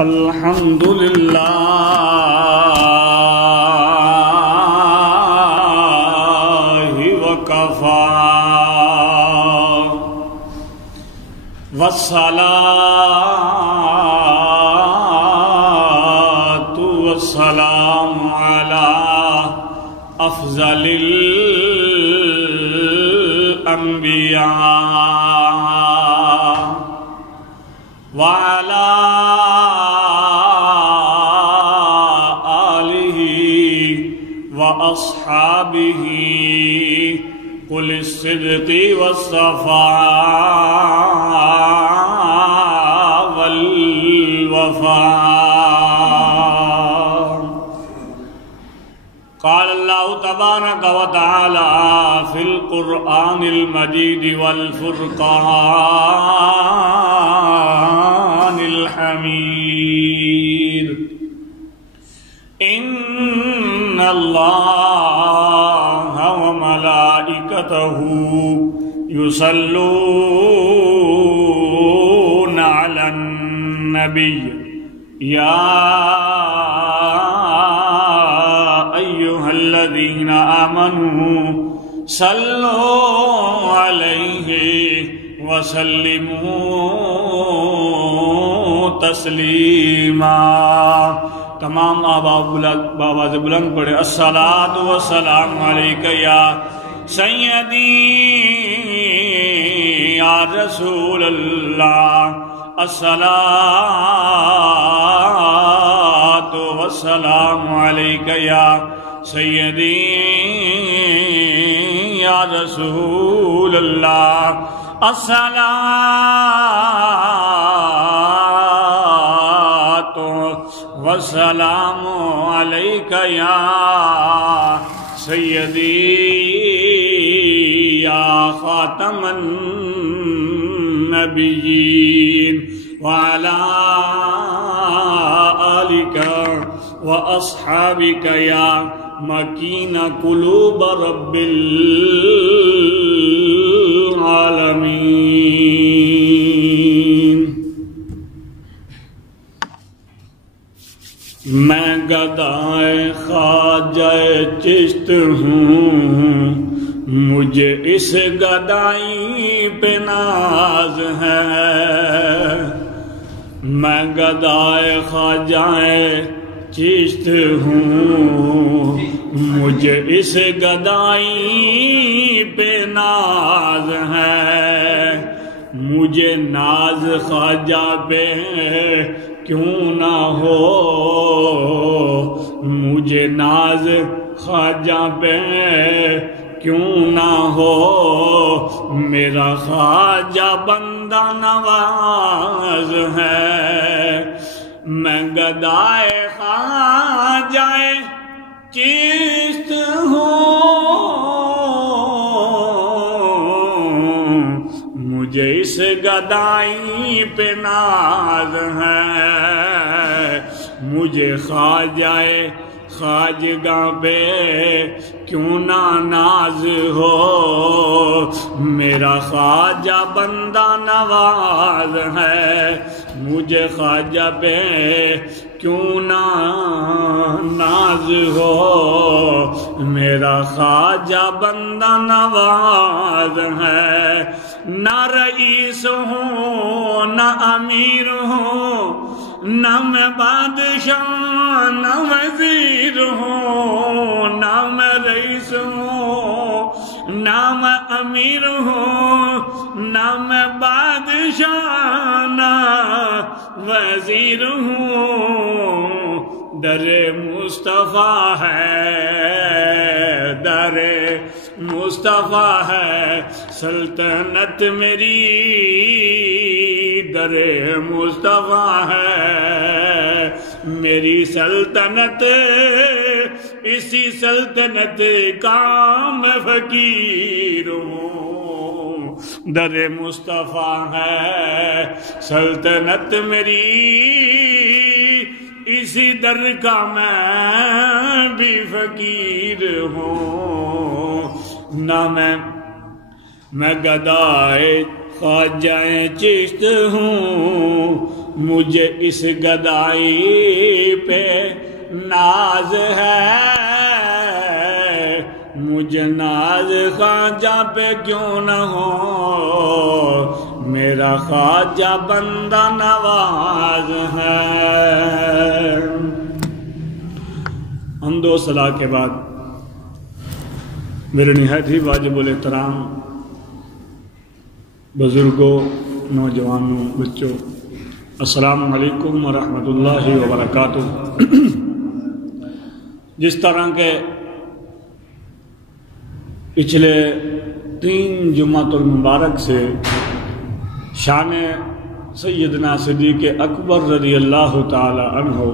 الحمد للہ وکفی والصلاة والسلام علی افضل الانبیاء وعلی وأصحابه قل الصدق والصفاء والوفاء قال الله تبارك وتعالى في القرآن المجيد والفرقان الحميد إن الله وملائكته يصلون على النبي يا أيها الذين آمنوا صلوا عليه وسلموا تسليما. تمام آواز بلند پڑھے الصلاۃ والسلام علیک یا سیدی یا رسول اللہ الصلاۃ والسلام علیک یا سیدی یا رسول اللہ والسلام علیک یا سیدی یا خاتم النبیین وعلی آلک واصحابک یا مکین قلوب رب العالمین. میں گدائے خواجہ چشت ہوں مجھے اس گدائی پہ ناز ہے. میں گدائے خواجہ چشت ہوں مجھے اس گدائی پہ ناز ہے. مجھے ناز خواجہ پہ کیوں نہ ہو مجھے ناز خواجہ پہ کیوں نہ ہو میرا خواجہ بندہ نواز ہے. میں گدائے خواجہ چشت ہوں مجھے اس گدائی پہ ناز ہے. مجھے خواجہ خواجگاہ پہ کیوں نہ ناز ہو میرا خواجہ بندہ نواز ہے. مجھے خواجہ پہ کیوں نہ ناز ہو میرا خواجہ بندہ نواز ہے. نہ رئیس ہوں نہ امیر ہوں نہ میں بادشاہ نہ وزیر ہوں. نہ میں رئیس ہوں نہ میں امیر ہوں نہ میں بادشاہ نہ وزیر ہوں. در مصطفیٰ ہے در مصطفیٰ ہے سلطنت میری. در مصطفیٰ ہے میری سلطنت اسی سلطنت کا میں فقیر ہوں. در مصطفیٰ ہے سلطنت میری اسی در کا میں بھی فقیر ہوں. نہ میں گدائے خواجہ چشت ہوں مجھے اس گدائی پہ ناز ہے، مجھے ناز خواجہ پہ کیوں نہ ہو، میرا خواجہ بندہ نواز ہے۔ حمد و ثنا کے بعد میرے نہایت ہی واجب الاحترام بزرگوں، نوجوانوں، بچوں، السلام علیکم ورحمۃ اللہ وبرکاتہ۔ جس طرح کے پچھلے 3 جمعۃ المبارک سے شان سیدنا صدیق اکبر رضی اللہ تعالی عنہ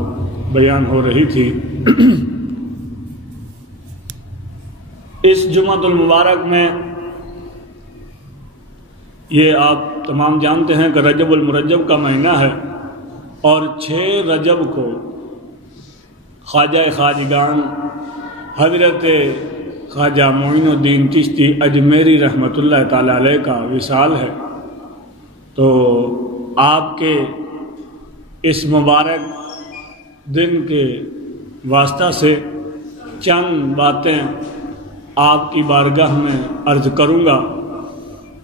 بیان ہو رہی تھی، اس جمعۃ المبارک میں یہ آپ تمام جانتے ہیں کہ رجب المرجب کا مہینہ ہے، اور 6 رجب کو خواجہ خواجگان حضرت خواجہ معین الدین چشتی اجمیری رحمۃ اللہ تعالی علیہ کا وصال ہے۔ تو آپ کے اس مبارک دن کے واسطہ سے چند باتیں آپ کی بارگاہ میں عرض کروں گا۔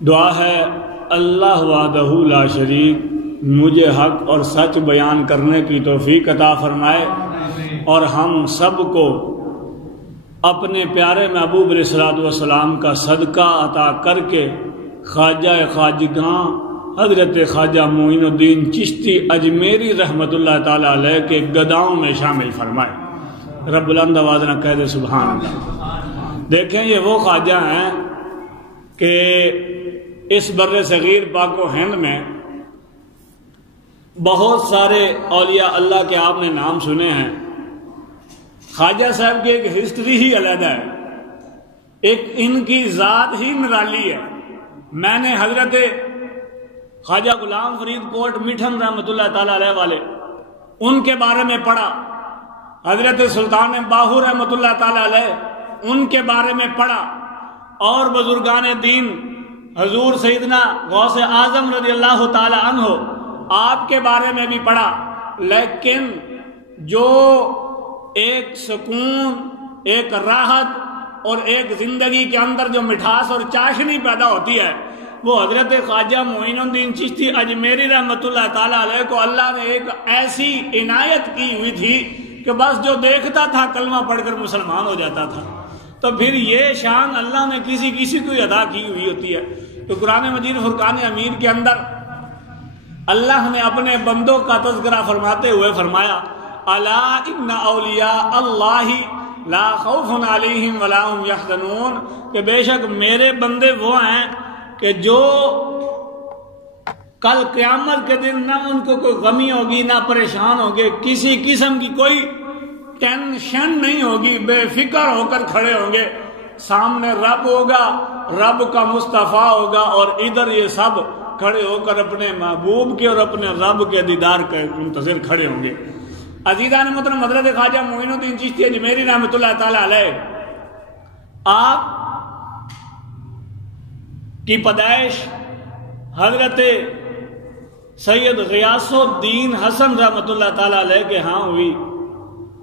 دعا ہے اللہ وحدہ لا شریک مجھے حق اور سچ بیان کرنے کی توفیق عطا فرمائے، اور ہم سب کو اپنے پیارے محبوب علیہ الصلوۃ والسلام کا صدقہ عطا کر کے خواجہ خواجگاں حضرت خواجہ معین الدین چشتی اجمیری رحمۃ اللہ تعالی علیہ کے گداؤں میں شامل فرمائے۔ رب بلند آواز نہ کہہ دے سبحان اللہ۔ دیکھیں یہ وہ خواجہ ہیں کہ اس بر صغیر پاک و ہند میں بہت سارے اولیاء اللہ کے آپ نے نام سنے ہیں۔ خواجہ صاحب کی ایک ہسٹری ہی علیحدہ ہے، ایک ان کی ذات ہی نرالی ہے۔ میں نے حضرت خواجہ غلام فرید کوٹ میٹھن رحمۃ اللہ تعالی علیہ والے ان کے بارے میں پڑھا، حضرت سلطان باہو رحمۃ اللہ تعالی علیہ ان کے بارے میں پڑھا، اور بزرگان دین حضور سیدنا غوث اعظم رضی اللہ تعالی عنہ آپ کے بارے میں بھی پڑھا، لیکن جو ایک سکون، ایک راحت اور ایک زندگی کے اندر جو مٹھاس اور چاشنی پیدا ہوتی ہے، وہ حضرت خواجہ معین الدین چشتی اجمیری رحمۃ اللہ تعالی علیہ کو اللہ نے ایک ایسی عنایت کی ہوئی تھی کہ بس جو دیکھتا تھا کلمہ پڑھ کر مسلمان ہو جاتا تھا۔ تو پھر یہ شان اللہ نے کسی کو ادا کی ہوئی ہوتی ہے۔ تو قرآن مجید فرقان امیر کے اندر اللہ نے اپنے بندوں کا تذکرہ فرماتے ہوئے فرمایا، الا ان اولیاء اللہ لا خوف علیہم ولا هم یحزنون، کہ بے شک میرے بندے وہ ہیں کہ جو کل قیامت کے دن نہ ان کو کوئی غمی ہوگی، نہ پریشان ہوگے، کسی قسم کی کوئی ٹینشن نہیں ہوگی، بے فکر ہو کر کھڑے ہوں گے۔ سامنے رب ہوگا، رب کا مصطفیٰ ہوگا، اور ادھر یہ سب کھڑے ہو کر اپنے محبوب کے اور اپنے رب کے دیدار کے منتظر کھڑے ہوں گے۔ عزیزان محترم، حضرت خواجہ معین الدین چشتی اجمیری رحمۃ اللہ تعالی علیہ آپ کی پیدائش حضرت سید غیاث الدین حسن رحمۃ اللہ تعالی علیہ کے ہاں ہوئی۔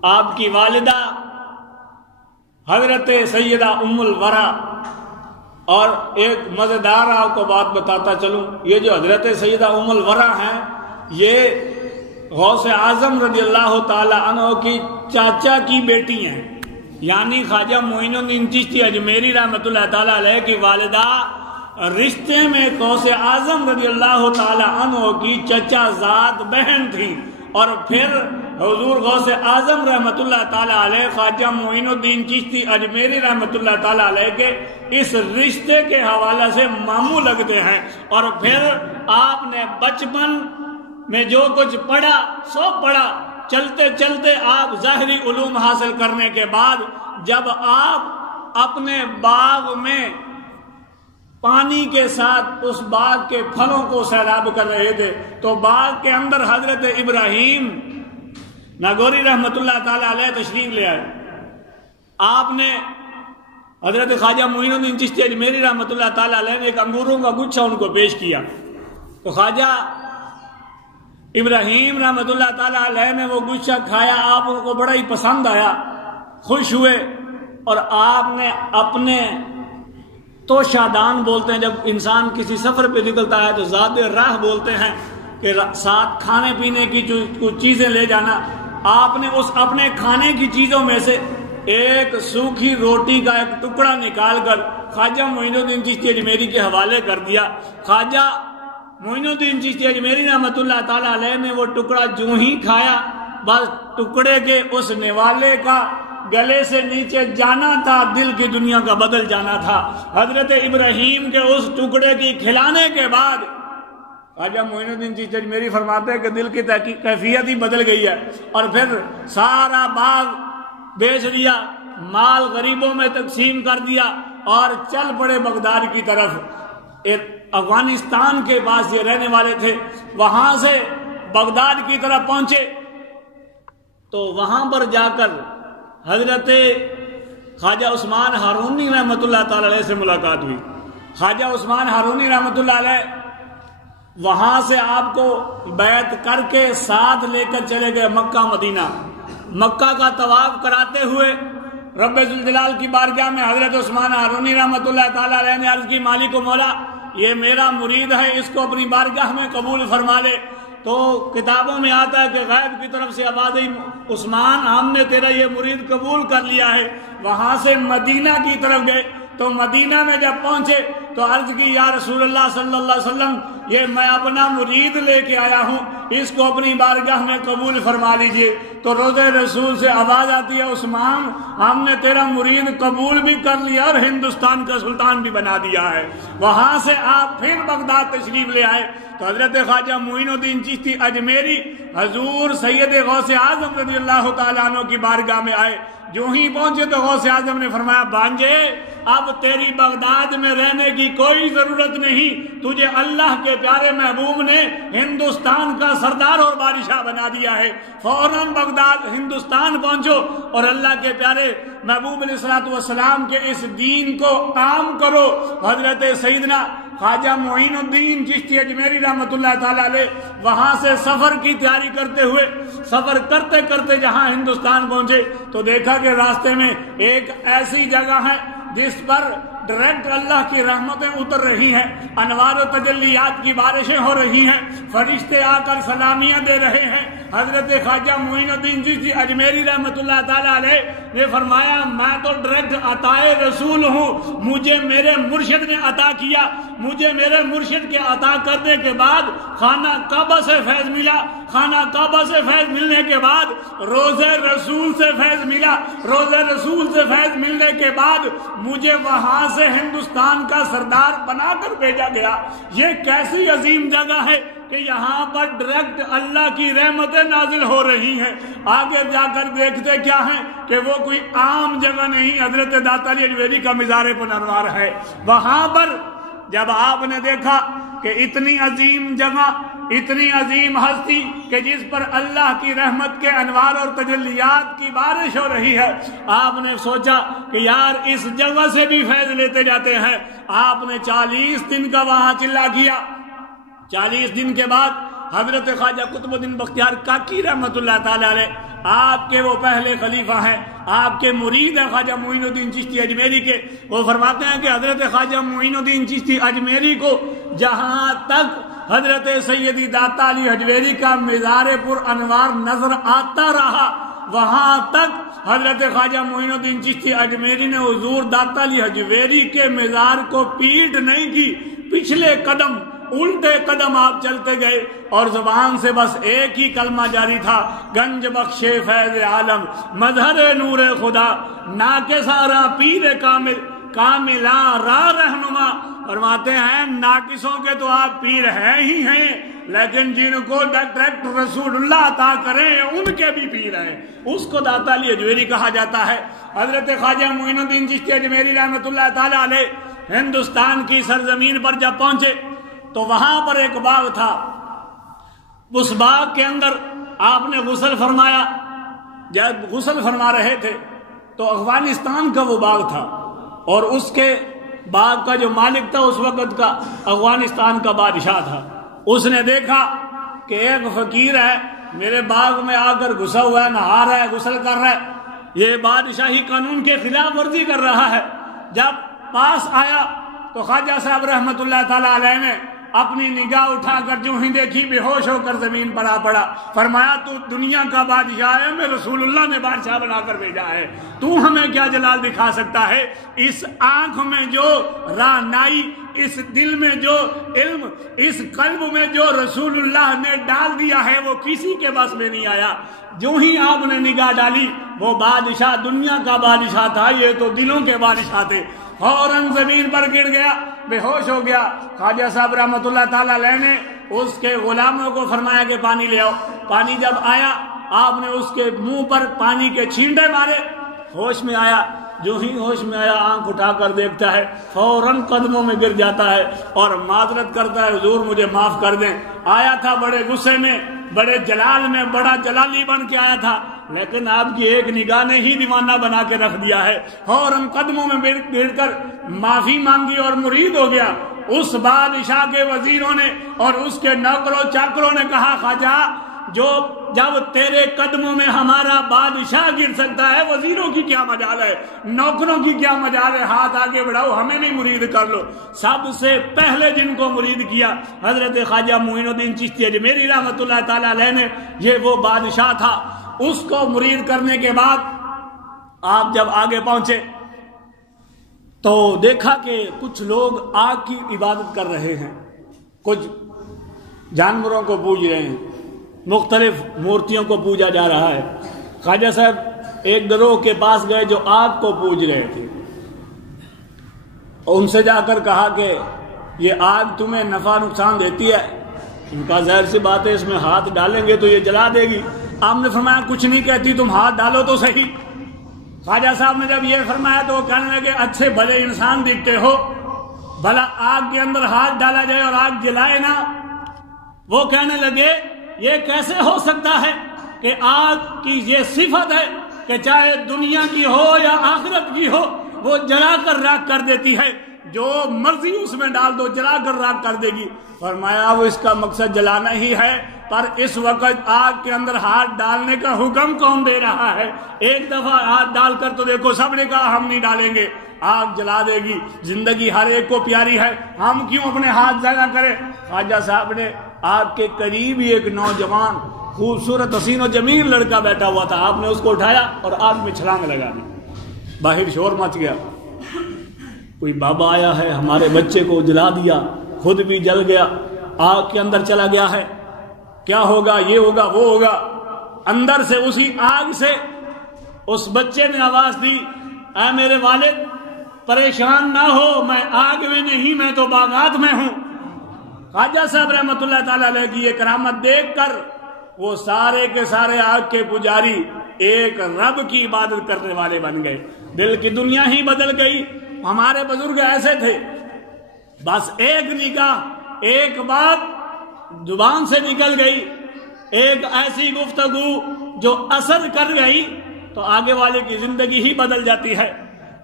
آپ کی والدہ حضرت سیدہ ام الورا، اور ایک مزیدار آپ کو بات بتاتا چلوں، یہ جو حضرت سیدہ ام الورا ہیں یہ غوث اعظم رضی اللہ تعالی عنہ کی چاچا کی بیٹی ہیں، یعنی خواجہ معین الدین چشتی اجمیری رحمۃ اللہ تعالی علیہ کی والدہ رشتے میں غوث اعظم رضی اللہ تعالی عنہ کی چچا زاد بہن تھی، اور پھر حضور غوث اعظم رحمۃ اللہ تعالی علیہ خواجہ معین الدین چشتی اجمیری رحمۃ اللہ تعالی علیہ کے اس رشتے کے حوالے سے ماموں لگتے ہیں۔ اور پھر آپ نے بچپن میں جو کچھ پڑھا سو پڑھا، چلتے چلتے آپ ظاہری علوم حاصل کرنے کے بعد جب آپ اپنے باغ میں پانی کے ساتھ اس باغ کے پھلوں کو سیراب کر رہے تھے، تو باغ کے اندر حضرت ابراہیم ناگوری رحمۃ اللہ تعالی علیہ تشریف لے آئے۔ آپ نے حضرت خواجہ معین الدین چشتی اجمیری رحمۃ اللہ تعالی علیہ نے ایک انگوروں کا گچھا ان کو پیش کیا، تو خواجہ ابراہیم رحمۃ اللہ تعالی علیہ نے وہ گچھا کھایا، آپ کو بڑا ہی پسند آیا، خوش ہوئے، اور آپ نے اپنے توشادان بولتے ہیں جب انسان کسی سفر پہ نکلتا ہے تو زاد راہ بولتے ہیں کہ ساتھ کھانے پینے کی جو کچھ چیزیں لے جانا، آپ نے اس اپنے کھانے کی چیزوں میں سے ایک سوکھی روٹی کا ایک ٹکڑا نکال کر خواجہ معین الدین چشتی اجمیری کے حوالے کر دیا۔ خواجہ معین الدین چشتی اجمیری رحمۃ اللہ تعالی علیہ نے وہ ٹکڑا جو ہی کھایا، بس ٹکڑے کے اس نوالے کا گلے سے نیچے جانا تھا، دل کی دنیا کا بدل جانا تھا۔ حضرت ابراہیم کے اس ٹکڑے کی کھلانے کے بعد خواجہ معین الدین چشتی اجمیری فرماتے ہیں کہ دل کی کیفیت ہی بدل گئی ہے، اور پھر سارا باغ بیچ دیا، مال غریبوں میں تقسیم کر دیا اور چل پڑے بغداد کی طرف۔ افغانستان کے پاس یہ رہنے والے تھے، وہاں سے بغداد کی طرف پہنچے تو وہاں پر جا کر حضرت خواجہ عثمان ہارونی رحمۃ اللہ تعالی علیہ سے ملاقات ہوئی۔ خواجہ عثمان ہارونی رحمۃ اللہ علیہ وہاں سے آپ کو بیعت کر کے ساتھ لے کر چلے گئے مکہ مدینہ۔ مکہ کا طواف کراتے ہوئے رب ذوالجلال کی بارگاہ میں حضرت عثمان ہارونی رحمۃ اللہ تعالی علیہ نے عرض کی، مالک و مولا، یہ میرا مرید ہے، اس کو اپنی بارگاہ میں قبول فرما لے۔ تو کتابوں میں آتا ہے کہ غیب کی طرف سے آواز آئی، عثمان ہم نے تیرا یہ مرید قبول کر لیا ہے۔ وہاں سے مدینہ کی طرف گئے تو مدینہ میں جب پہنچے تو عرض کی، یا رسول اللہ صلی اللہ علیہ وسلم، یہ میں اپنا مرید لے کے آیا ہوں، اس کو اپنی بارگاہ میں قبول فرما لیجئے۔ تو روضہ رسول سے آواز آتی ہے، عثمان ہم نے تیرا مرید قبول بھی کر لیا اور ہندوستان کا سلطان بھی بنا دیا ہے۔ وہاں سے آپ پھر بغداد تشریف لے آئے تو حضرت خواجہ معین الدین چشتی اجمیری حضور سید غوث اعظم رضی اللہ تعالیٰ عنہ کی بارگاہ میں آئے۔ جو ہی پہنچے تو غوث اعظم نے فرمایا، بانجے اب تیری بغداد میں رہنے کی کوئی ضرورت نہیں، تجھے اللہ کے پیارے محبوب نے ہندوستان کا سردار اور بادشاہ بنا دیا ہے، فوراً بغداد ہندوستان پہنچو اور اللہ کے پیارے محبوب علیہ الصلوۃ والسلام کے اس دین کو عام کرو۔ حضرت سیدنا خواجہ معین الدین چشتی اجمیری رحمۃ اللہ تعالی علیہ وہاں سے سفر کی تیاری کرتے ہوئے سفر کرتے کرتے جہاں ہندوستان پہنچے تو دیکھا کہ راستے میں ایک ایسی جگہ ہے جس پر ڈائریکٹ اللہ کی رحمتیں اتر رہی ہیں، انوار و تجلیات کی بارشیں ہو رہی ہیں، فرشتے آ کر سلامیاں دے رہے ہیں۔ حضرت خواجہ معین الدین چشتی اجمیری رحمۃ اللہ تعالی علیہ نے فرمایا، میں تو ڈائریکٹ عطائے رسول ہوں، مجھے میرے مرشد نے عطا کیا، مجھے میرے مرشد کے عطا کرنے کے بعد خانہ کعبہ سے فیض ملا، خانہ کعبہ سے فیض ملنے کے بعد روضہ رسول سے فیض ملا، روضہ رسول سے فیض ملنے کے بعد مجھے وہاں سے ہندوستان کا سردار بنا کر بھیجا گیا۔ یہ کیسی عظیم جگہ ہے کہ یہاں پر ڈائریکٹ اللہ کی رحمتیں نازل ہو رہی ہیں۔ آگے جا کر دیکھتے کیا ہیں کہ وہ کوئی عام جگہ نہیں، حضرت داتا علی اجمیری کا مزار پنروار ہے۔ وہاں پر جب آپ نے دیکھا کہ اتنی عظیم جگہ، اتنی عظیم ہستی کہ جس پر اللہ کی رحمت کے انوار اور تجلیات کی بارش ہو رہی ہے، آپ نے سوچا کہ یار اس جگہ سے بھی فیض لیتے جاتے ہیں۔ آپ نے 40 دن کا وہاں چلا کیا۔ 40 دن کے بعد حضرت خواجہ قطب الدین بختیار کاکی رحمۃ اللہ تعالی علیہ، آپ کے وہ پہلے خلیفہ ہیں، آپ کے مرید ہیں خواجہ معین الدین چشتی اجمیری کے، وہ فرماتے ہیں کہ حضرت خواجہ معین الدین چشتی اجمیری کو جہاں تک حضرت سیدی داتا علی حجویری کا مزار پر انوار نظر آتا رہا، وہاں تک حضرت خواجہ معین الدین چشتی اجمیری نے حضور داتا علی حجویری کے مزار کو پیٹ نہیں کی، پچھلے قدم الٹے قدم آپ چلتے گئے اور زبان سے بس ایک ہی کلمہ جاری تھا، گنج بخش فیض عالم مظہر نور خدا ناکسارا پیر کامل کاملا راہ رہنما۔ فرماتے ہیں ناقصوں کے تو آپ پیر ہیں ہی ہیں، لیکن جن کو ڈائریکٹ رسول اللہ عطا کریں ان کے بھی پیر ہیں، اس کو داتا علی حجویری کہا جاتا ہے۔ حضرت خواجہ معین الدین چشتی اجمیری رحمۃ اللہ تعالی علیہ ہندوستان کی سرزمین پر جب پہنچے تو وہاں پر ایک باغ تھا، اس باغ کے اندر آپ نے غسل فرمایا۔ جب غسل فرما رہے تھے تو افغانستان کا وہ باغ تھا اور اس کے باغ کا جو مالک تھا اس وقت کا افغانستان کا بادشاہ تھا۔ اس نے دیکھا کہ ایک فقیر ہے میرے باغ میں آ کر گھسا ہوا ہے، نہا رہا ہے، غسل کر رہا ہے، یہ بادشاہی قانون کے خلاف ورزی کر رہا ہے۔ جب پاس آیا تو خواجہ صاحب رحمت اللہ تعالی علیہ نے اپنی نگاہ اٹھا کر جو ہی دیکھی بے ہوش ہو کر زمین پر آ پڑا۔ فرمایا تو دنیا کا بادشاہ ہے، میں رسول اللہ نے بادشاہ بنا کر بھیجا ہے، تو ہمیں کیا جلال دکھا سکتا ہے؟ اس آنکھ میں جو رانائی، اس دل میں جو علم، اس قلب میں جو رسول اللہ نے ڈال دیا ہے وہ کسی کے بس میں نہیں آیا۔ جو ہی آپ نے نگاہ ڈالی وہ بادشاہ دنیا کا بادشاہ تھا، یہ تو دلوں کے بادشاہ تھے۔ فوراً زمین پر گر گیا، بے ہوش ہو گیا۔ خواجہ صاحب رحمت اللہ تعالی علیہ نے اس کے غلاموں کو فرمایا کہ پانی لے آؤ۔ پانی جب آیا آپ نے اس کے منہ پر پانی کے چھینٹے مارے، ہوش میں آیا۔ جو ہی ہوش میں آیا آنکھ اٹھا کر دیکھتا ہے فوراً قدموں میں گر جاتا ہے اور معذرت کرتا ہے، حضور مجھے معاف کر دیں، آیا تھا بڑے غصے میں، بڑے جلال میں، بڑا جلالی بن کے آیا تھا، لیکن آپ کی ایک نگاہ نے ہی دیوانہ بنا کے رکھ دیا ہے۔ فوراً قدموں میں گر کر معافی مانگی اور مرید ہو گیا۔ اس بادشاہ کے وزیروں نے اور اس کے نوکروں چاکروں نے کہا خواجہ جب تیرے قدموں میں ہمارا بادشاہ گر سکتا ہے، وزیروں کی کیا مجال ہے، نوکروں کی کیا مجال ہے، ہاتھ آگے بڑھاؤ، ہمیں نہیں مرید کر لو۔ سب سے پہلے جن کو مرید کیا حضرت خواجہ معین الدین چشتی اجمیری رحمۃ اللہ تعالی علیہ نے، یہ وہ بادشاہ تھا۔ اس کو مرید کرنے کے بعد آپ جب آگے پہنچے تو دیکھا کہ کچھ لوگ آگ کی عبادت کر رہے ہیں، کچھ جانوروں کو پوج رہے ہیں، مختلف مورتیوں کو پوجا جا رہا ہے۔ خواجہ صاحب ایک گروہ کے پاس گئے جو آگ کو پوج رہے تھے، اور ان سے جا کر کہا کہ یہ آگ تمہیں نفع نقصان دیتی ہے؟ ان کا ظاہر سی بات ہے اس میں ہاتھ ڈالیں گے تو یہ جلا دے گی۔ آپ نے فرمایا کچھ نہیں کہتی، تم ہاتھ ڈالو تو صحیح۔ خواجہ صاحب نے جب یہ فرمایا تو وہ کہنے لگے اچھے بھلے انسان دکھتے ہو، بھلا آگ کے اندر ہاتھ ڈالا جائے اور آگ جلائے نہ؟ وہ کہنے لگے یہ کیسے ہو سکتا ہے کہ آگ کی یہ صفت ہے کہ چاہے دنیا کی ہو یا آخرت کی ہو وہ جلا کر راکھ کر دیتی ہے، جو مرضی اس میں ڈال دو جلا کر راکھ کر دے گی۔ فرمایا وہ اس کا مقصد جلانا ہی ہے، پر اس وقت آگ کے اندر ہاتھ ڈالنے کا حکم کون دے رہا ہے؟ ایک دفعہ ہاتھ ڈال کر تو دیکھو، سب نے کہا ہم نہیں ڈالیں گے، آگ جلا دے گی۔ زندگی ہر ایک کو پیاری ہے، ہم کیوں اپنے ہاتھ ضائع کریں؟ خواجہ صاحب نے آگ کے قریب ہی ایک نوجوان خوبصورت حسین و جمیل لڑکا بیٹھا ہوا تھا، آپ نے اس کو اٹھایا اور آگ میں چھلانگ لگا دی۔ باہر شور مچ گیا، کوئی بابا آیا ہے ہمارے بچے کو جلا دیا، خود بھی جل گیا، آگ کے اندر چلا گیا ہے، کیا ہوگا، یہ ہوگا وہ ہوگا۔ اندر سے اسی آگ سے اس بچے نے آواز دی، اے میرے والد پریشان نہ ہو، میں آگ میں نہیں، میں تو باغات میں ہوں۔ خواجہ صاحب رحمت اللہ تعالی علیہ کی یہ کرامت دیکھ کر وہ سارے کے سارے آگ کے پجاری ایک رب کی عبادت کرنے والے بن گئے، دل کی دنیا ہی بدل گئی۔ ہمارے بزرگ ایسے تھے، بس ایک نگاہ، ایک بات زبان سے نکل گئی، ایک ایسی گفتگو جو اثر کر گئی تو آگے والے کی زندگی ہی بدل جاتی ہے۔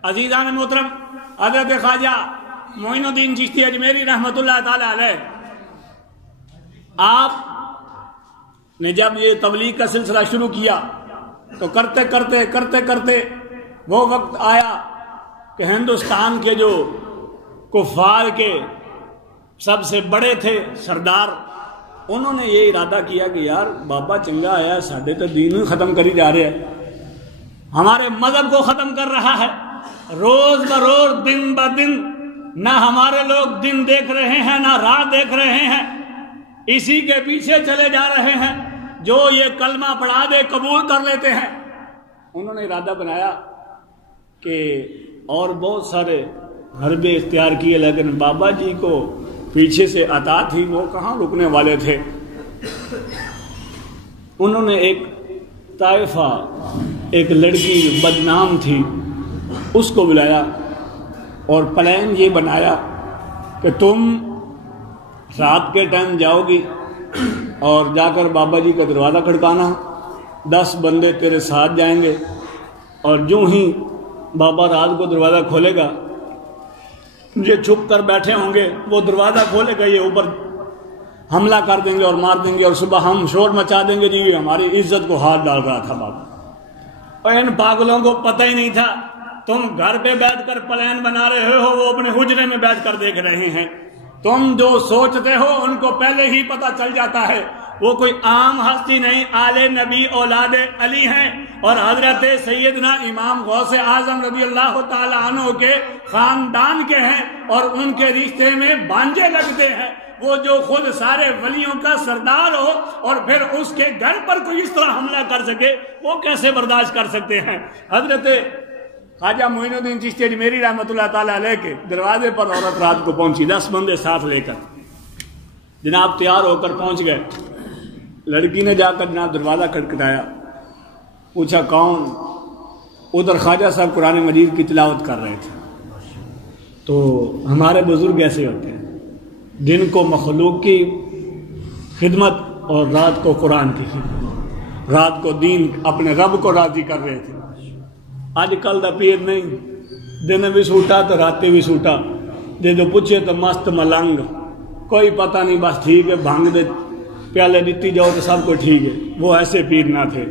عزیزان محترم، حضرت خواجہ معین الدین چشتی اجمیری رحمت اللہ تعالی علیہ، آپ نے جب یہ تبلیغ کا سلسلہ شروع کیا تو کرتے کرتے وہ وقت آیا کہ ہندوستان کے جو کفار کے سب سے بڑے تھے سردار، انہوں نے یہ ارادہ کیا کہ یار بابا چنگا آیا، ساڈے تو دین ختم کری جا رہے ہیں، ہمارے مذہب کو ختم کر رہا ہے، روز بروز دن بدن نہ ہمارے لوگ دن دیکھ رہے ہیں نہ رات دیکھ رہے ہیں، اسی کے پیچھے چلے جا رہے ہیں، جو یہ کلمہ پڑھا دے قبول کر لیتے ہیں۔ انہوں نے ارادہ بنایا کہ اور بہت سارے حربے اختیار کیے، لیکن بابا جی کو پیچھے سے عطا تھی، وہ کہاں رکنے والے تھے۔ انہوں نے ایک طائفہ، ایک لڑکی بدنام تھی، اس کو بلایا اور پلان یہ بنایا کہ تم رات کے ٹائم جاؤ گی اور جا کر بابا جی کا دروازہ کھڑکانا، 10 بندے تیرے ساتھ جائیں گے، اور جو ہی بابا رات کو دروازہ کھولے گا، یہ چھپ کر بیٹھے ہوں گے، وہ دروازہ کھولے گا، یہ اوپر حملہ کر دیں گے اور مار دیں گے، اور صبح ہم شور مچا دیں گے جی ہماری عزت کو ہاتھ ڈال رہا تھا بابا۔ اور ان پاگلوں کو پتہ ہی نہیں تھا تم گھر پہ بیٹھ کر پلان بنا رہے ہو، وہ اپنے حجرے میں بیٹھ کر دیکھ رہے ہیں۔ تم جو سوچتے ہو ان کو پہلے ہی پتہ چل جاتا ہے، وہ کوئی عام ہستی نہیں، آل نبی اولاد علی ہیں، اور حضرت سیدنا امام غوث اعظم رضی اللہ تعالی عنہ کے خاندان کے ہیں، اور ان کے رشتے میں بانجے لگتے ہیں۔ وہ جو خود سارے ولیوں کا سردار ہو اور پھر اس کے گھر پر کوئی اس طرح حملہ کر سکے، وہ کیسے برداشت کر سکتے ہیں؟ حضرت خواجہ معین الدین چشتی اجمیری رحمۃ اللہ تعالی علیہ کے دروازے پر عورت رات کو پہنچی 10 بندے ساتھ لے کر، جناب تیار ہو کر پہنچ گئے۔ لڑکی نے جا کر جناب دروازہ کھٹکھٹایا، پوچھا کون؟ ادھر خواجہ صاحب قرآن مجید کی تلاوت کر رہے تھے۔ تو ہمارے بزرگ ایسے ہوتے ہیں، دن کو مخلوق کی خدمت اور رات کو قرآن کی خدمت، رات کو دین اپنے رب کو راضی کر رہے تھے۔ آج کل دا پیر نہیں، دن بھی سوٹا تو رات بھی سوٹا، جے جو پوچھے تو مست ملنگ، کوئی پتہ نہیں، بس ٹھیک ہے بھانگ دے پیالے دیتی جاؤ تو سب کو ٹھیک ہے۔ وہ ایسے پیر نہ تھے،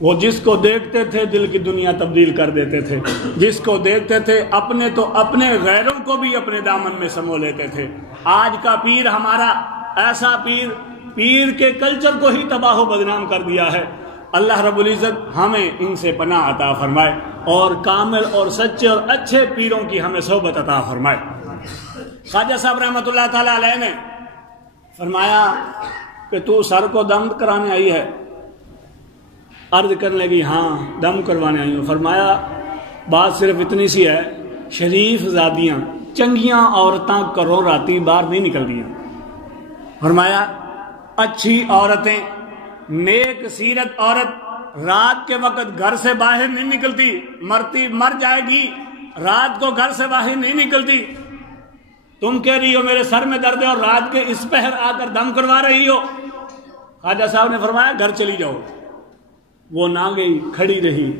وہ جس کو دیکھتے تھے دل کی دنیا تبدیل کر دیتے تھے، جس کو دیکھتے تھے اپنے تو اپنے غیروں کو بھی اپنے دامن میں سمو لیتے تھے۔ آج کا پیر ہمارا ایسا پیر کے کلچر کو ہی تباہ و بدنام کر دیا ہے۔ اللہ رب العزت ہمیں ان سے پناہ عطا فرمائے، اور کامل اور سچے اور اچھے پیروں کی ہمیں صحبت عطا فرمائے۔ خواجہ صاحب رحمۃ اللہ تعالی علیہ نے فرمایا کہ تو سر کو دم کرانے آئی ہے؟ عرض کرنے لگی ہاں دم کروانے آئی ہوں۔ فرمایا بات صرف اتنی سی ہے، شریف زادیاں چنگیاں عورتاں کرو راتی باہر نہیں نکل دیا۔ فرمایا اچھی عورتیں، نیک سیرت عورت رات کے وقت گھر سے باہر نہیں نکلتی، مر جائے گی، رات کو گھر سے باہر نہیں نکلتی۔ تم کہہ رہی ہو میرے سر میں درد ہے اور رات کے اس پہر آ کر دم کروا رہی ہو۔ خواجہ صاحب نے فرمایا گھر چلی جاؤ۔ وہ نہ گئی، کھڑی رہی۔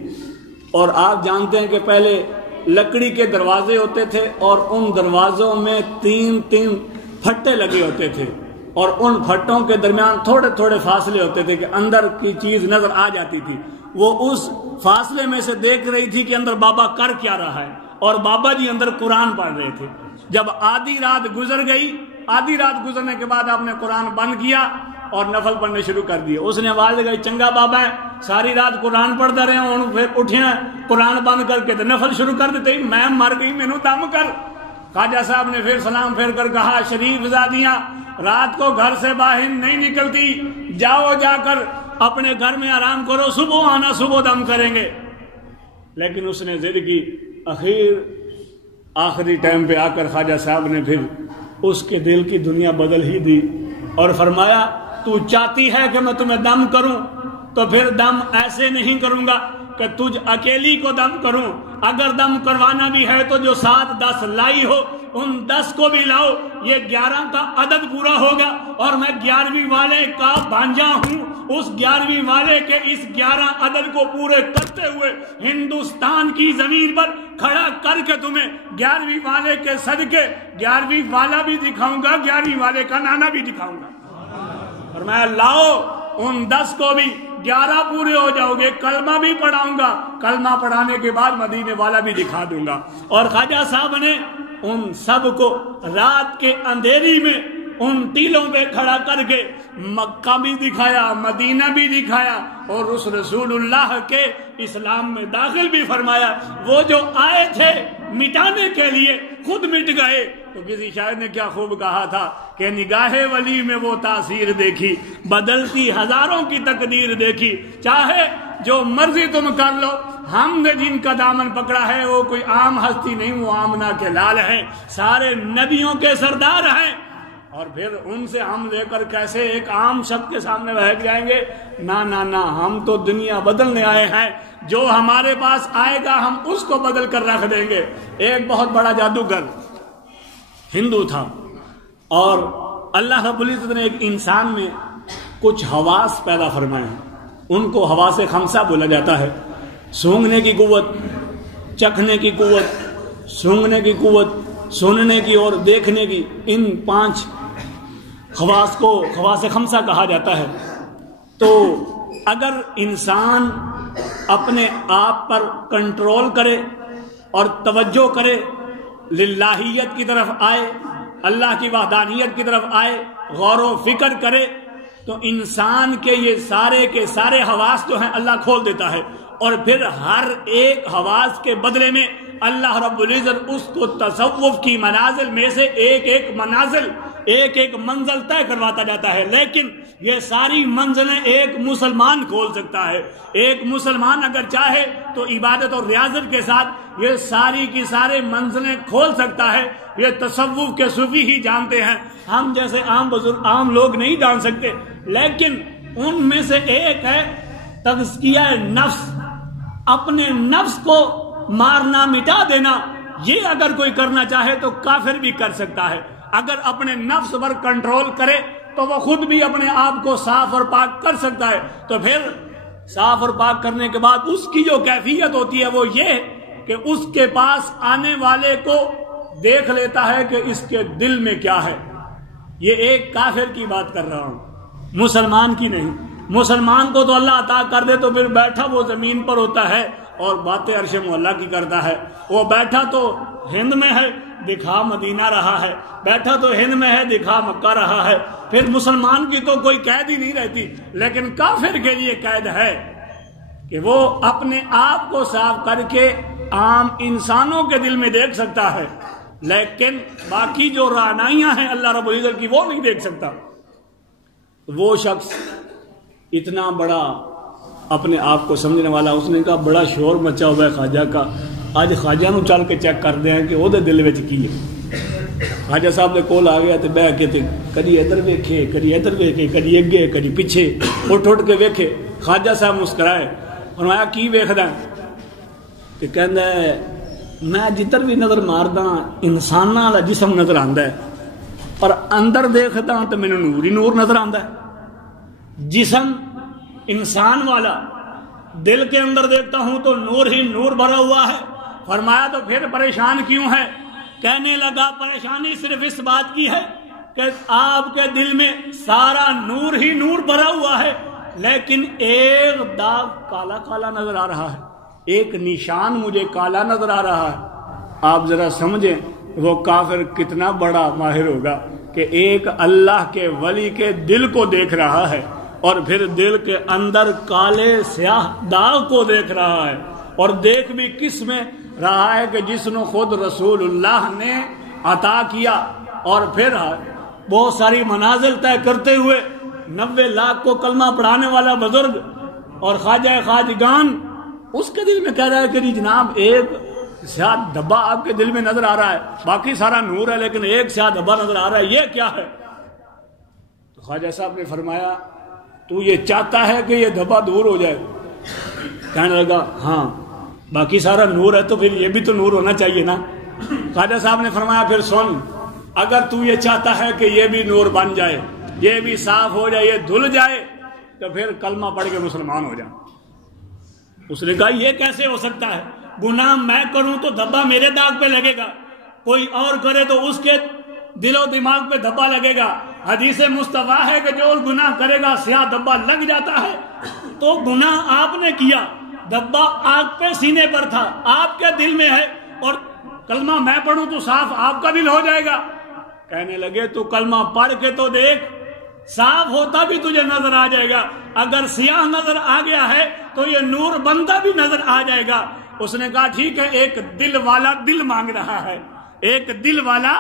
اور آپ جانتے ہیں کہ پہلے لکڑی کے دروازے ہوتے تھے اور ان دروازوں میں 3 پھٹے لگے ہوتے تھے، اور ان پھٹوں کے درمیان تھوڑے تھوڑے فاصلے ہوتے تھے کہ اندر کی چیز نظر آ جاتی تھی۔ وہ اس فاصلے میں سے دیکھ رہی تھی کہ اندر بابا کر کیا رہا ہے، اور بابا جی اندر قرآن پڑھ رہے تھے۔ جب آدھی رات گزر گئی، آدھی رات گزرنے کے بعد آپ نے قرآن بند کیا اور نفل پڑھنے شروع کر دیے۔ اس نے آواز لگائی چنگا بابا ہے، ساری رات قرآن پڑھتا رہے ہوں، پھر اٹھیا قرآن بند کر کے نفل شروع کر دیتے، میں مر گئی، مینوں دم کر۔ خواجہ صاحب نے پھر سلام پھیر کر کہا شریف زادیاں رات کو گھر سے باہر نہیں نکلتی، جاؤ جا کر اپنے گھر میں آرام کرو، صبح آنا، صبح دم کریں گے۔ لیکن اس نے ضد کی، آخری ٹائم پہ آ کر خواجہ صاحب نے پھر اس کے دل کی دنیا بدل ہی دی اور فرمایا تو چاہتی ہے کہ میں تمہیں دم کروں تو پھر دم ایسے نہیں کروں گا کہ تجھ اکیلی کو دم کروں، اگر دم کروانا بھی ہے تو جو 7-10 لائی ہو ان 10 کو بھی لاؤ، یہ 11 کا عدد پورا ہوگا، اور میں 11ویں والے کا بھانجا ہوں، اس 11ویں والے کے اس 11 عدد کو پورے کرتے ہوئے ہندوستان کی زمین پر کھڑا کر کے تمہیں 11ویں والے کے صدقے 11ویں والا بھی دکھاؤں گا، 11ویں والے کا نانا بھی دکھاؤں گا۔ اور میں لاؤ ان 10 کو بھی، 11 پورے ہو جاؤ گے، کلمہ بھی پڑھاؤں گا، کلمہ پڑھانے کے بعد مدینے والا بھی دکھا دوں گا۔ اور خواجہ صاحب نے ان سب کو رات کے اندھیری میں ان ٹیلوں پہ کھڑا کر کے مکہ بھی دکھایا، مدینہ بھی دکھایا، اور اس رسول اللہ کے اسلام میں داخل بھی فرمایا۔ وہ جو آئے تھے مٹانے کے لیے خود مٹ گئے۔ تو کسی شاعر نے کیا خوب کہا تھا کہ نگاہ ولی میں وہ تاثیر دیکھی، بدلتی ہزاروں کی تقدیر دیکھی، چاہے جو مرضی تم کر لو، ہم نے جن کا دامن پکڑا ہے وہ کوئی عام ہستی نہیں، وہ آمنہ کے لال ہیں، سارے نبیوں کے سردار ہیں، اور پھر ان سے ہم لے کر کیسے ایک عام شخص کے سامنے بہک جائیں گے؟ نہ نہ نہ، ہم تو دنیا بدلنے آئے ہیں، جو ہمارے پاس آئے گا ہم اس کو بدل کر رکھ دیں گے۔ ایک بہت بڑا جادوگر ہندو تھا، اور اللہ رب العزت نے ایک انسان میں کچھ حواس پیدا فرمائے ہیں، ان کو حواس خمسہ بولا جاتا ہے۔ سونگنے کی قوت، چکھنے کی قوت، سونگنے کی قوت، سننے کی اور دیکھنے کی، ان 5 خواص خمسہ کہا جاتا ہے. تو اگر انسان اپنے آپ پر کنٹرول کرے اور توجہ کرے، للہیت کی طرف آئے، اللہ کی وحدانیت کی طرف آئے، غور و فکر کرے، تو انسان کے یہ سارے کے سارے حواس جو ہیں اللہ کھول دیتا ہے، اور پھر ہر ایک حواس کے بدلے میں اللہ رب العزت اس کو تصوف کی منازل میں سے ایک ایک منزل طے کرواتا جاتا ہے. لیکن یہ ساری منزلیں ایک مسلمان کھول سکتا ہے. ایک مسلمان اگر چاہے تو عبادت اور ریاضت کے ساتھ یہ ساری کی سارے منزلیں کھول سکتا ہے. یہ تصوف کے صوفی ہی جانتے ہیں، ہم جیسے عام لوگ نہیں جان سکتے. لیکن ان میں سے ایک ہے تزکیہ نفس، اپنے نفس کو مارنا مٹا دینا. یہ اگر کوئی کرنا چاہے تو کافر بھی کر سکتا ہے. اگر اپنے نفس پر کنٹرول کرے تو وہ خود بھی اپنے آپ کو صاف اور پاک کر سکتا ہے. تو پھر صاف اور پاک کرنے کے بعد اس کی جو کیفیت ہوتی ہے وہ یہ کہ اس کے پاس آنے والے کو دیکھ لیتا ہے کہ اس کے دل میں کیا ہے. یہ ایک کافر کی بات کر رہا ہوں، مسلمان کی نہیں. مسلمان کو تو اللہ عطا کر دے تو پھر بیٹھا وہ زمین پر ہوتا ہے اور باتیں عرش مولا کی کرتا ہے. وہ بیٹھا تو ہند میں ہے، دکھا مدینہ رہا ہے، بیٹھا تو ہند میں ہے، دکھا مکہ رہا ہے. پھر مسلمان کی تو کوئی قید ہی نہیں رہتی. لیکن کافر کے لیے قید ہے کہ وہ اپنے آپ کو صاف کر کے عام انسانوں کے دل میں دیکھ سکتا ہے، لیکن باقی جو رعنائیاں ہیں اللہ رب العزت کی وہ نہیں دیکھ سکتا. وہ شخص اتنا بڑا اپنے آپ کو سمجھنے والا، اس نے کہا بڑا شور مچا ہوا ہے خواجہ کا، آج خواجہ نو چل کے چیک کر دیں کہ وہ دل وچ کی ہے. خواجہ صاحب دے کول آ گیا تے بہ کے تے کدی ادھر ویکھے، کدی ادھر ویکھے، کدی اگے کدی پیچھے، اٹھ کے ویکھے. خواجہ صاحب مسکرائے، فرمایا کی ویکھدا تے کہندا ہے میں جدھر بھی نظر ماردا انساناں والا جسم نظر آندا ہے، پر اندر دیکھدا تے مینوں نور ہی نور نظر آندا ہے. جسم انسان والا، دل کے اندر دیکھتا ہوں تو نور ہی نور بھرا ہوا ہے. فرمایا تو پھر پریشان کیوں ہے؟ کہنے لگا پریشانی صرف اس بات کی ہے کہ آپ کے دل میں سارا نور ہی نور بھرا ہوا ہے، لیکن ایک داغ کالا کالا نظر آ رہا ہے، ایک نشان مجھے کالا نظر آ رہا ہے. آپ ذرا سمجھیں وہ کافر کتنا بڑا ماہر ہوگا کہ ایک اللہ کے ولی کے دل کو دیکھ رہا ہے اور پھر دل کے اندر کالے سیاہ داغ کو دیکھ رہا ہے. اور دیکھ بھی کس میں رہا ہے کہ جس نے خود رسول اللہ نے عطا کیا. اور پھر بہت ساری منازل طے کرتے ہوئے 90 لاکھ کو کلمہ پڑھانے والا بزرگ اور خواجہ خواجگان، اس کے دل میں کہہ رہا ہے کہ جناب ایک سیاہ دھبا آپ کے دل میں نظر آ رہا ہے، باقی سارا نور ہے لیکن ایک سیاہ دھبا نظر آ رہا ہے، یہ کیا ہے؟ تو خواجہ صاحب نے فرمایا تو یہ چاہتا ہے کہ یہ دھبا دور ہو جائے؟ کہنے لگا ہاں، باقی سارا نور ہے تو پھر یہ بھی تو نور ہونا چاہیے نا. خواجہ صاحب نے فرمایا پھر سن، اگر تو یہ چاہتا ہے کہ یہ بھی نور بن جائے، یہ بھی صاف ہو جائے، یہ دھل جائے، تو پھر کلمہ پڑھ کے مسلمان ہو جا. اس نے کہا یہ کیسے ہو سکتا ہے؟ گناہ میں کروں تو دھبا میرے داغ پہ لگے گا، کوئی اور کرے تو اس کے دل و دماغ پہ دھبا لگے گا. حدیث مصطفیٰ ہے کہ جو گناہ کرے گا سیاہ دھبا لگ جاتا ہے. تو گناہ آپ نے کیا، دھبا آپ پہ سینے پر تھا، آپ کے دل میں ہے، اور کلمہ میں پڑھوں تو صاف آپ کا دل ہو جائے گا. کہنے لگے تو کلمہ پڑھ کے تو دیکھ، صاف ہوتا بھی تجھے نظر آ جائے گا. اگر سیاہ نظر آ گیا ہے تو یہ نور بندہ بھی نظر آ جائے گا. اس نے کہا ٹھیک ہے، ایک دل والا دل مانگ رہا ہے، ایک دل والا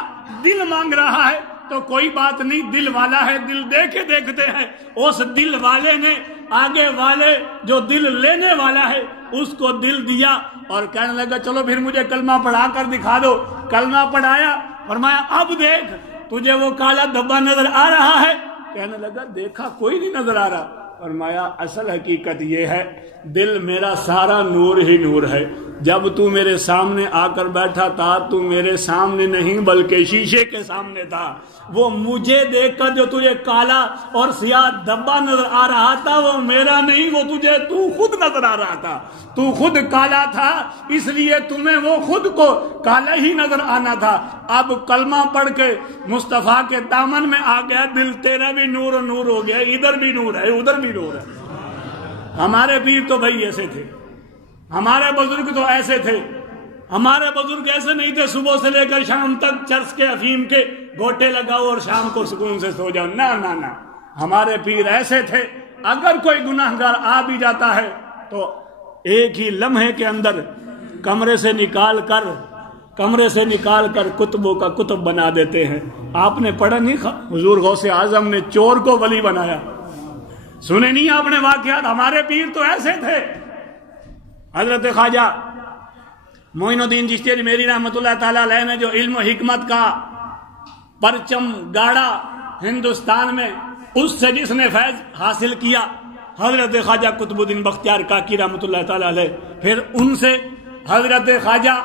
دل مانگ رہا ہے تو کوئی بات نہیں، دل والا ہے، دل دیکھے دیکھتے ہیں. اس دل والے نے آگے والے جو دل لینے والا ہے اس کو دل دیا اور کہنے لگا چلو پھر مجھے کلمہ پڑھا کر دکھا دو. کلمہ پڑھایا، فرمایا اب دیکھ تجھے وہ کالا دھبا نظر آ رہا ہے؟ کہنے لگا دیکھا کوئی نہیں نظر آ رہا. فرمایا اصل حقیقت یہ ہے دل میرا سارا نور ہی نور ہے، جب تو میرے سامنے آ کر بیٹھا تھا تو میرے سامنے نہیں بلکہ شیشے کے سامنے تھا، وہ مجھے دیکھ کر جو تجھے کالا اور سیاہ دھبا نظر آ رہا تھا وہ میرا نہیں، وہ تجھے تو خود نظر آ رہا تھا، تو خود کالا تھا اس لیے تمہیں وہ خود کو کالا ہی نظر آنا تھا۔ اب کلمہ پڑھ کے مصطفیٰ کے دامن میں آ گیا، دل تیرا بھی نور نور ہو گیا، ادھر بھی نور ہے ادھر بھی نور ہے۔ ہمارے پیر تو بھائی ایسے تھے، ہمارے بزرگ تو ایسے تھے، ہمارے بزرگ ایسے نہیں تھے صبح سے لے کر شام تک چرس کے افیم کے گوٹے لگاؤ اور شام کو سکون سے سو جاؤ، نہ نہ نہ، ہمارے پیر ایسے تھے اگر کوئی گناہ گار آ بھی جاتا ہے تو ایک ہی لمحے کے اندر کمرے سے نکال کر کتبوں کا کتب بنا دیتے ہیں۔ آپ نے پڑھا نہیں حضور غوث اعظم نے چور کو ولی بنایا؟ سنے نہیں آپ نے واقعات؟ ہمارے پیر تو ایسے تھے۔ حضرت خواجہ معین الدین چشتی میری رحمت اللہ تعالیٰ علیہ نے جو علم و حکمت کا پرچم گاڑا ہندوستان میں، اس سے جس نے فیض حاصل کیا حضرت خواجہ قطب الدین بختیار کاکی رحمت اللہ تعالیٰ علیہ، پھر ان سے حضرت خواجہ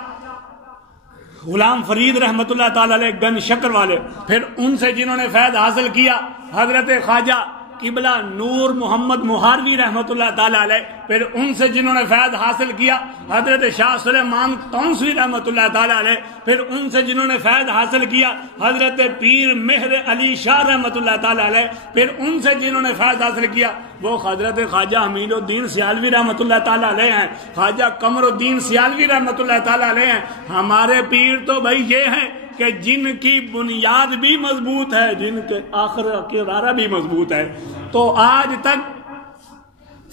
غلام فرید رحمت اللہ تعالیٰ علیہ گن شکر والے، پھر ان سے جنہوں نے فیض حاصل کیا حضرت خواجہ قبلہ نور محمد مہاروی رحمت اللہ تعالیٰ علیہ، پھر ان سے جنہوں نے فیض حاصل کیا حضرت شاہ سلیمان تونسوی رحمت اللہ تعالیٰ علیہ، پھر ان سے جنہوں نے فیض حاصل کیا حضرت پیر مہر علی شاہ رحمت اللہ تعالیٰ علیہ، پھر ان سے جنہوں نے فیض حاصل کیا وہ حضرت خواجہ حمید الدین سیالوی رحمت اللہ تعالیٰ علیہ ہیں، خواجہ قمر الدین سیالوی رحمت اللہ تعالیٰ علیہ ہیں۔ ہمارے پیر تو بھائی یہ ہیں کہ جن کی بنیاد بھی مضبوط ہے، جن کے آخر کردارہ بھی مضبوط ہے، تو آج تک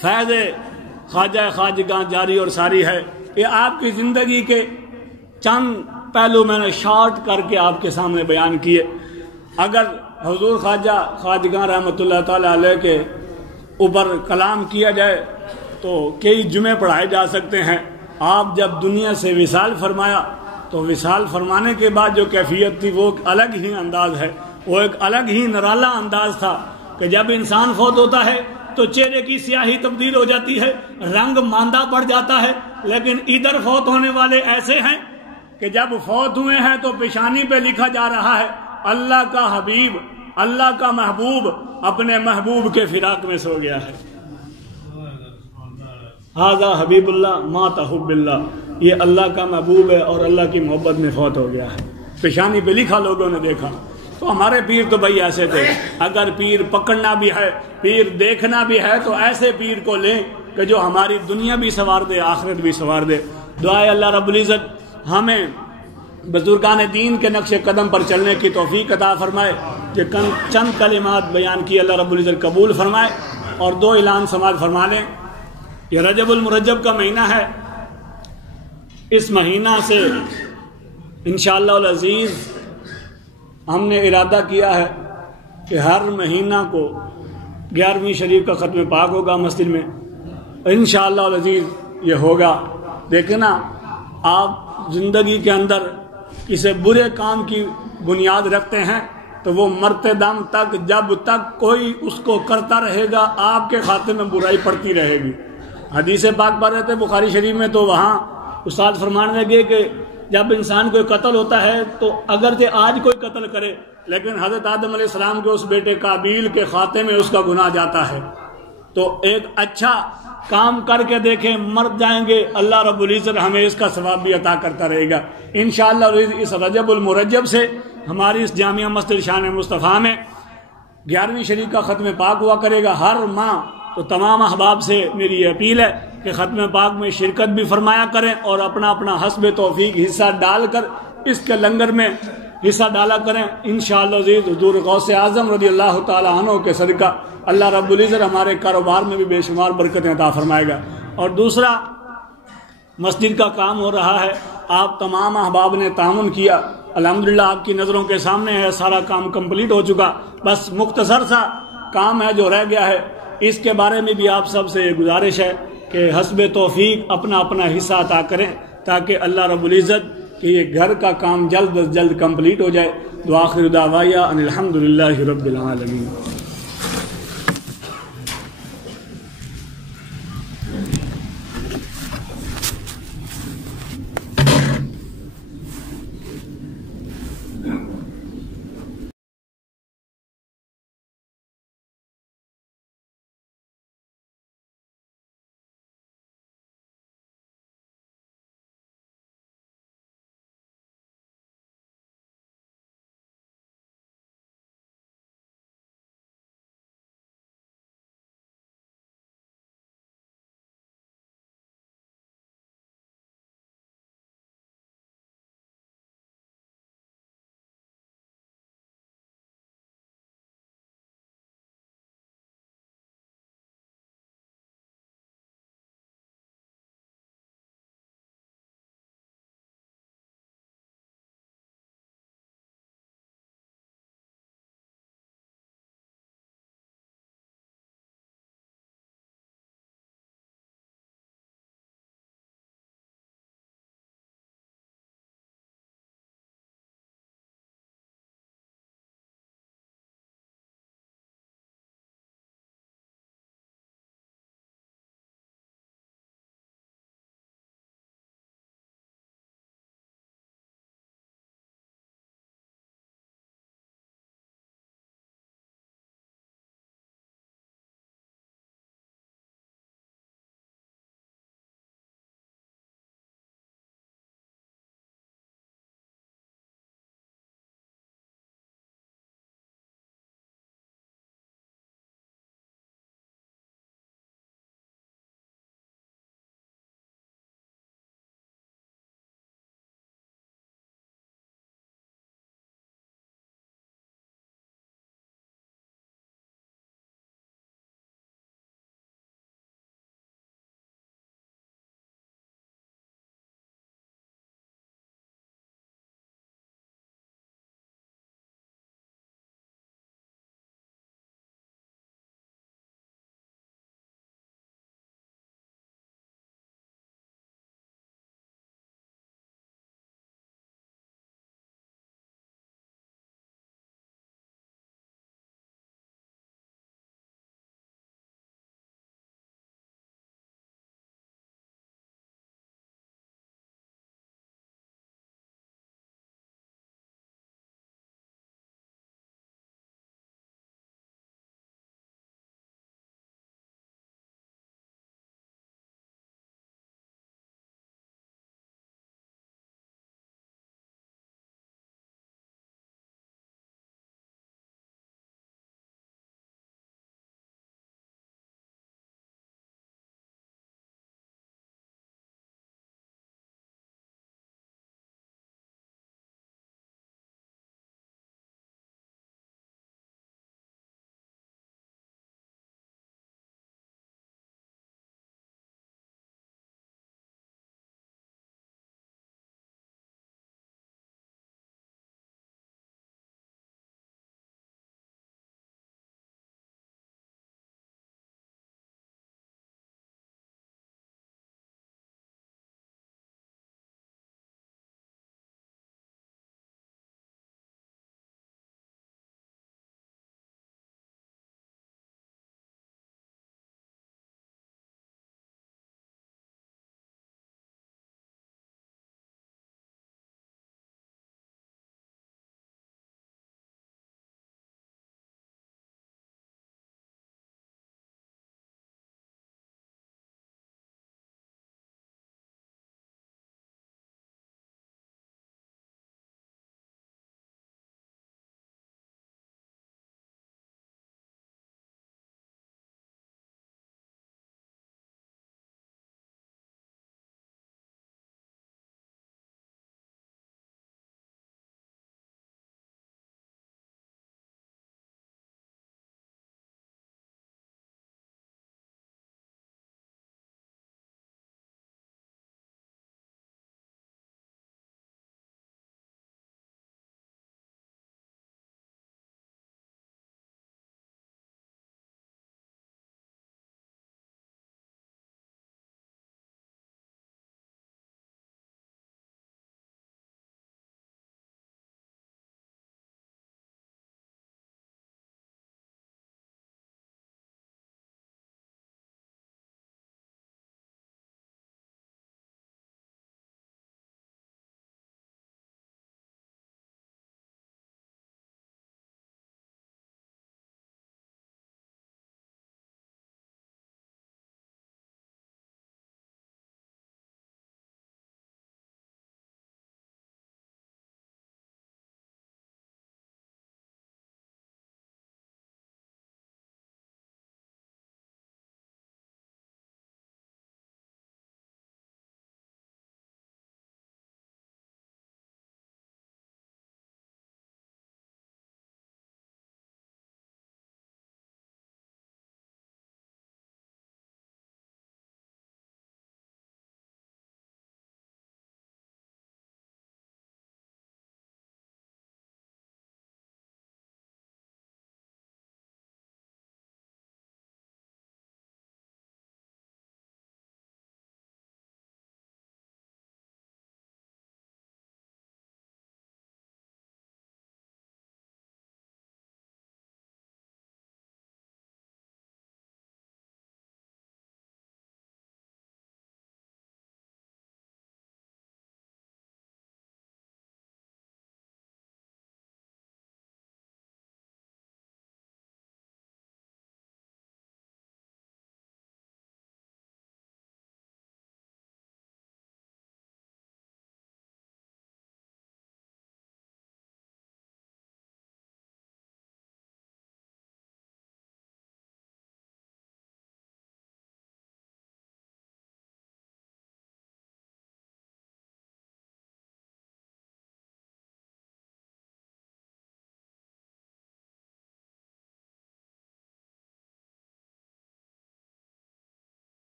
فیض خواجہ خواجگاں جاری اور ساری ہے۔ یہ آپ کی زندگی کے چند پہلو میں نے شارٹ کر کے آپ کے سامنے بیان کیے۔ اگر حضور خواجہ خواجگاں رحمت اللہ تعالیٰ علیہ کے اوپر کلام کیا جائے تو کئی جمعے پڑھائے جا سکتے ہیں۔ آپ جب دنیا سے وصال فرمایا تو وصال فرمانے کے بعد جو کیفیت تھی وہ ایک الگ ہی انداز ہے، وہ ایک الگ ہی نرالا انداز تھا کہ جب انسان فوت ہوتا ہے تو چہرے کی سیاہی تبدیل ہو جاتی ہے، رنگ ماندہ پڑ جاتا ہے، لیکن ادھر فوت ہونے والے ایسے ہیں کہ جب فوت ہوئے ہیں تو پیشانی پہ لکھا جا رہا ہے اللہ کا حبیب، اللہ کا محبوب اپنے محبوب کے فراق میں سو گیا ہے۔ ھذا حبیب اللہ مات حب اللہ، یہ اللہ کا محبوب ہے اور اللہ کی محبت میں فوت ہو گیا ہے، پیشانی پہ لکھا، لوگوں نے دیکھا۔ تو ہمارے پیر تو بھائی ایسے تھے۔ اگر پیر پکڑنا بھی ہے، پیر دیکھنا بھی ہے تو ایسے پیر کو لیں کہ جو ہماری دنیا بھی سنوار دے، آخرت بھی سنوار دے۔ دعائے اللہ رب العزت ہمیں بزرگان دین کے نقش قدم پر چلنے کی توفیق عطا فرمائے۔ کہ چند کلمات بیان کی اللہ رب العزت قبول فرمائے، اور دو اعلان سماعت فرما لیں۔ یہ رجب المرجب کا مہینہ ہے، اس مہینہ سے انشاءاللہ العزیز ہم نے ارادہ کیا ہے کہ ہر مہینہ کو 11ویں شریف کا ختم پاک ہوگا مسجد میں، انشاءاللہ العزیز یہ ہوگا۔ دیکھنا آپ زندگی کے اندر کسی برے کام کی بنیاد رکھتے ہیں تو وہ مرتے دم تک جب تک کوئی اس کو کرتا رہے گا آپ کے خاتے میں برائی پڑتی رہے گی۔ حدیث پاک پڑھ رہے تھے بخاری شریف میں، تو وہاں استاد فرمانے لگے کہ جب انسان کوئی قتل ہوتا ہے تو اگرچہ آج کوئی قتل کرے لیکن حضرت آدم علیہ السلام کے اس بیٹے قابیل کے خاتے میں اس کا گناہ جاتا ہے، تو ایک اچھا کام کر کے دیکھیں، مر جائیں گے اللہ رب العزت ہمیں اس کا ثواب بھی عطا کرتا رہے گا انشاءاللہ۔ اس رجب المرجب سے ہماری اس جامعہ مسجد شان مصطفیٰ میں 11ویں شریف کا ختم پاک ہوا کرے گا ہر ماہ۔ تو تمام احباب سے میری یہ اپیل ہے کہ ختم پاک میں شرکت بھی فرمایا کریں اور اپنا اپنا حسب توفیق حصہ ڈال کر اس کے لنگر میں حصہ ڈالا کریں انشاءاللہ عزیز۔ حضور غوث اعظم رضی اللہ تعالیٰ عنہ کے صدقہ اللہ رب العزت ہمارے کاروبار میں بھی بے شمار برکتیں عطا فرمائے گا۔ اور دوسرا، مسجد کا کام ہو رہا ہے، آپ تمام احباب نے تعاون کیا، الحمدللہ آپ کی نظروں کے سامنے ہے، سارا کام کمپلیٹ ہو چکا، بس مختصر سا کام ہے جو رہ گیا ہے۔ اس کے بارے میں بھی آپ سب سے گزارش ہے کہ حسب توفیق اپنا اپنا حصہ عطا کریں تاکہ اللہ رب العزت کہ یہ گھر کا کام جلد از جلد کمپلیٹ ہو جائے۔ وآخر دعوایا ان الحمدللہ رب العالمین۔